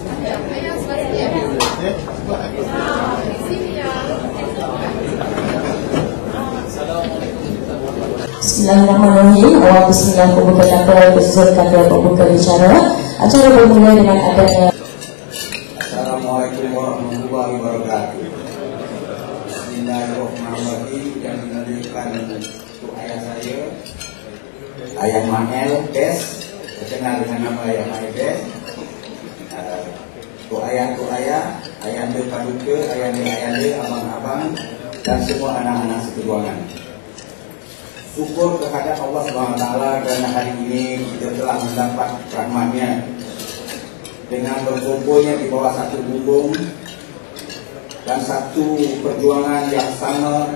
Bismillahirrahmanirrahim. Awal bismillah pembuka kata bersusun kata pembuka bicara. Acara bermula dengan adanya. Assalamualaikum warahmatullahi wabarakatuh. Bismillahirrahmanirrahim. Yang dinamakan untuk ayah saya, Ayah Mael Bes, terkenal dengan nama Ayah Mael Bes. Untuk ayah, ayahanda paduka, ayahanda, abang-abang dan semua anak-anak seperjuangan. Syukur kehadap Allah SWT kerana hari ini kita telah mendapat rahmatnya dengan berkumpulnya di bawah satu bumbung dan satu perjuangan yang sama,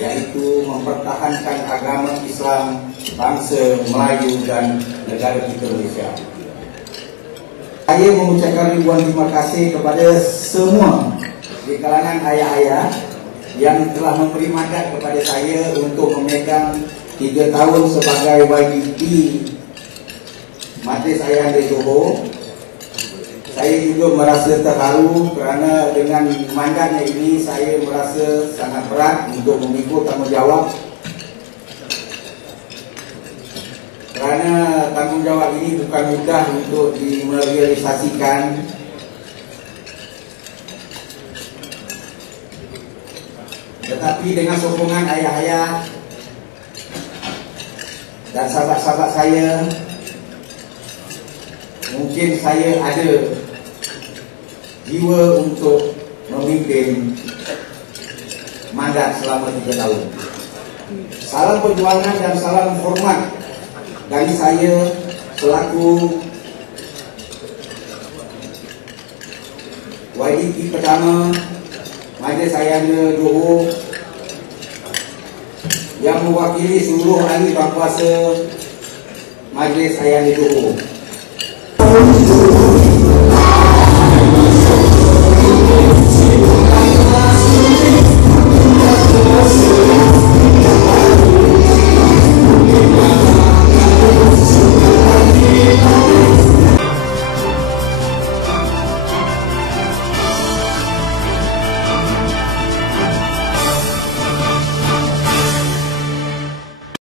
yaitu mempertahankan agama Islam bangsa Melayu dan negara kita Malaysia. Saya mengucapkan ribuan terima kasih kepada semua di kalangan ayah-ayah yang telah memberi mandat kepada saya untuk memegang 3 tahun sebagai YDP Majlis Ayahanda Johor. Saya juga merasa terharu kerana dengan mandatnya ini saya merasa sangat berat untuk memikul tanggungjawab, kerana tanggungjawab ini bukan mudah untuk direalisasikan. Tetapi dengan sokongan ayah-ayah dan sahabat-sahabat saya, mungkin saya ada jiwa untuk memimpin mandat selama 3 tahun. Salam perjuangan dan salam hormat dari saya selaku YDP pertama Majlis Ayahanda Johor yang mewakili seluruh ahli berkuasa Majlis Ayahanda Johor.